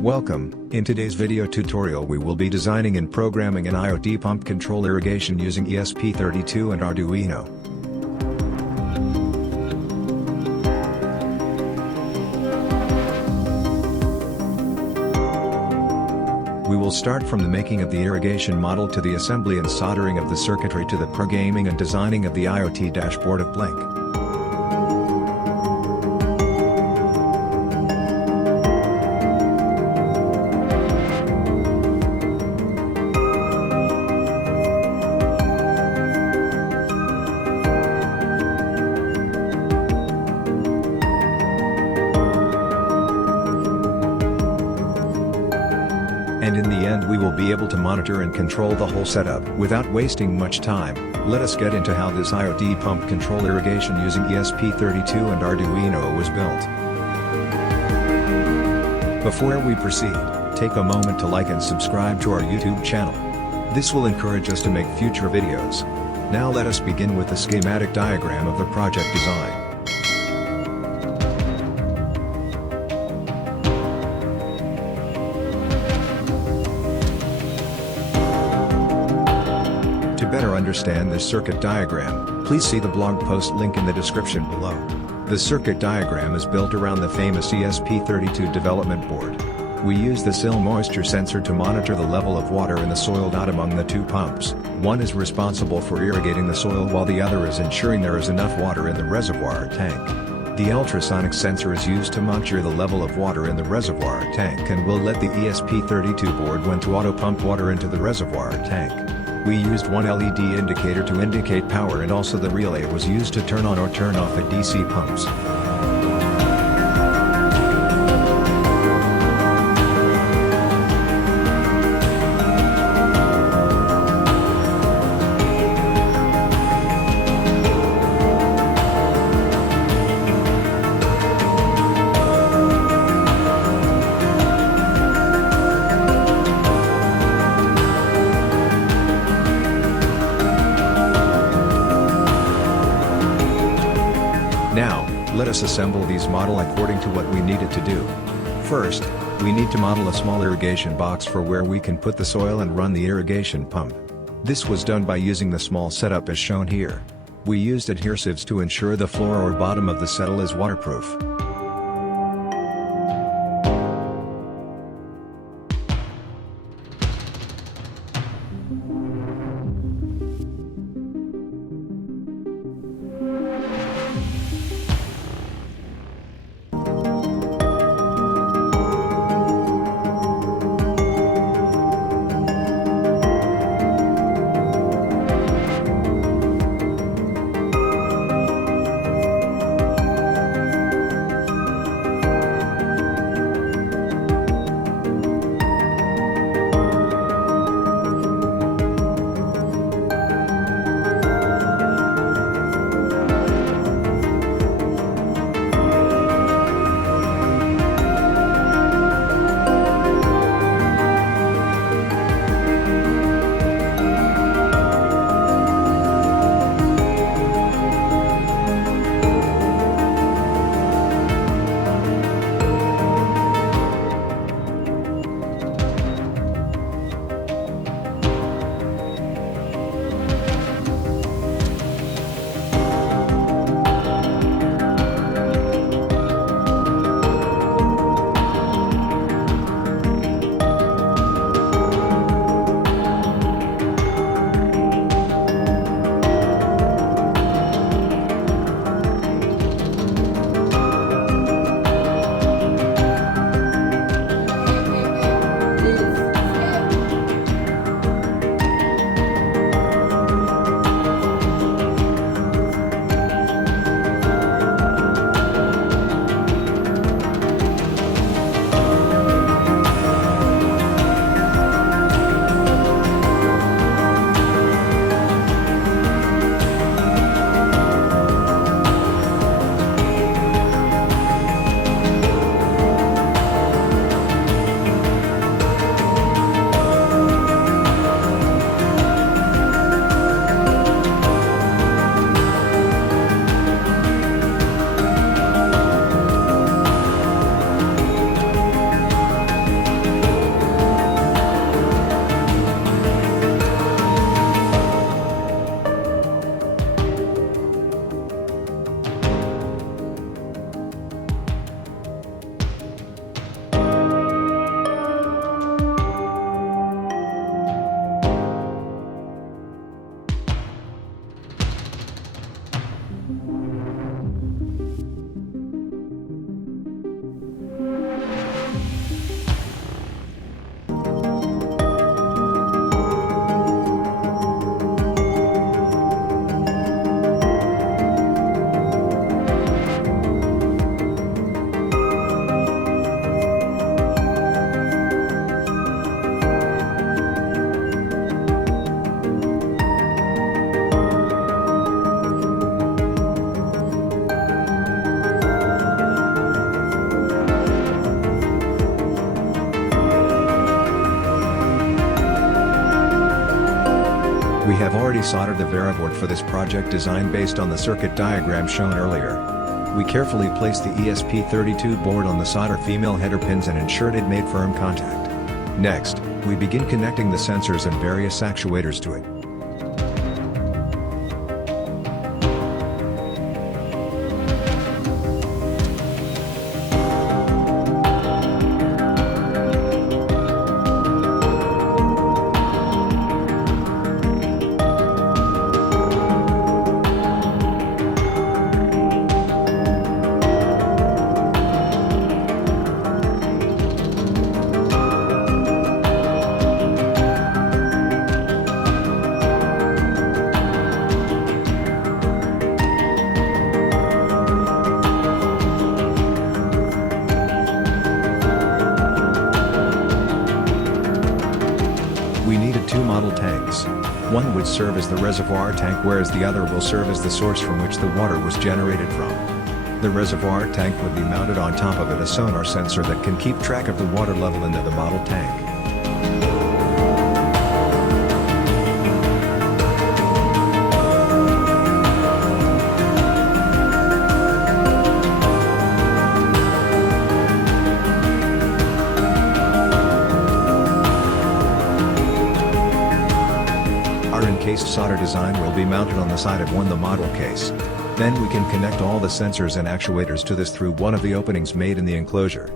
Welcome. In today's video tutorial we will be designing and programming an IoT pump control irrigation using ESP32 and Arduino. We will start from the making of the irrigation model to the assembly and soldering of the circuitry to the programming and designing of the IoT dashboard of Blynk. And in the end we will be able to monitor and control the whole setup. Without wasting much time, let us get into how this IoT pump control irrigation using ESP32 and Arduino was built. Before we proceed, take a moment to like and subscribe to our YouTube channel. This will encourage us to make future videos. Now let us begin with the schematic diagram of the project design. To better understand this circuit diagram, please see the blog post link in the description below. The circuit diagram is built around the famous ESP32 development board. We use the soil moisture sensor to monitor the level of water in the soil among the two pumps. One is responsible for irrigating the soil while the other is ensuring there is enough water in the reservoir tank. The ultrasonic sensor is used to monitor the level of water in the reservoir tank and will let the ESP32 board when to auto pump water into the reservoir tank. We used one LED indicator to indicate power, and also the relay was used to turn on or turn off the DC pumps. Now, let us assemble these model according to what we needed to do. First, we need to model a small irrigation box for where we can put the soil and run the irrigation pump. This was done by using the small setup as shown here. We used adhesives to ensure the floor or bottom of the settle is waterproof. have already soldered the variboard for this project design based on the circuit diagram shown earlier. We carefully placed the ESP32 board on the solder female header pins and ensured it made firm contact. Next, we begin connecting the sensors and various actuators to it. We needed two model tanks. One would serve as the reservoir tank, whereas the other will serve as the source from which the water was generated from. The reservoir tank would be mounted on top of it a sonar sensor that can keep track of the water level into the model tank. Our encased solder design will be mounted on the side of the model case. Then we can connect all the sensors and actuators to this through one of the openings made in the enclosure.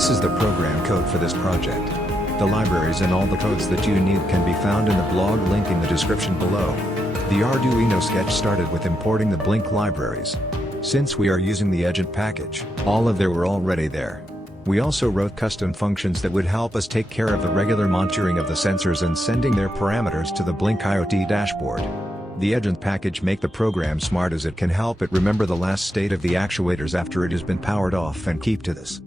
This is the program code for this project. The libraries and all the codes that you need can be found in the blog link in the description below. The Arduino sketch started with importing the Blynk libraries. Since we are using the agent package, all of them were already there. We also wrote custom functions that would help us take care of the regular monitoring of the sensors and sending their parameters to the Blynk IoT dashboard. The agent package make the program smart as it can help it remember the last state of the actuators after it has been powered off and keep to this.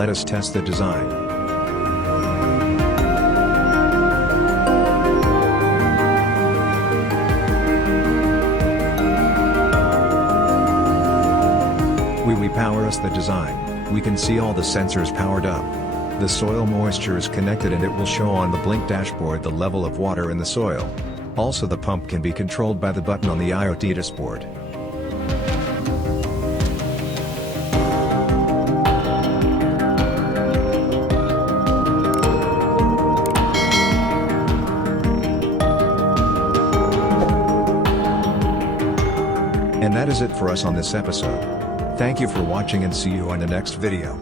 Let us test the design. We power us the design. We can see all the sensors powered up. The soil moisture is connected and it will show on the Blynk dashboard the level of water in the soil. Also the pump can be controlled by the button on the IoT dashboard. And that is it for us on this episode. Thank you for watching and see you on the next video.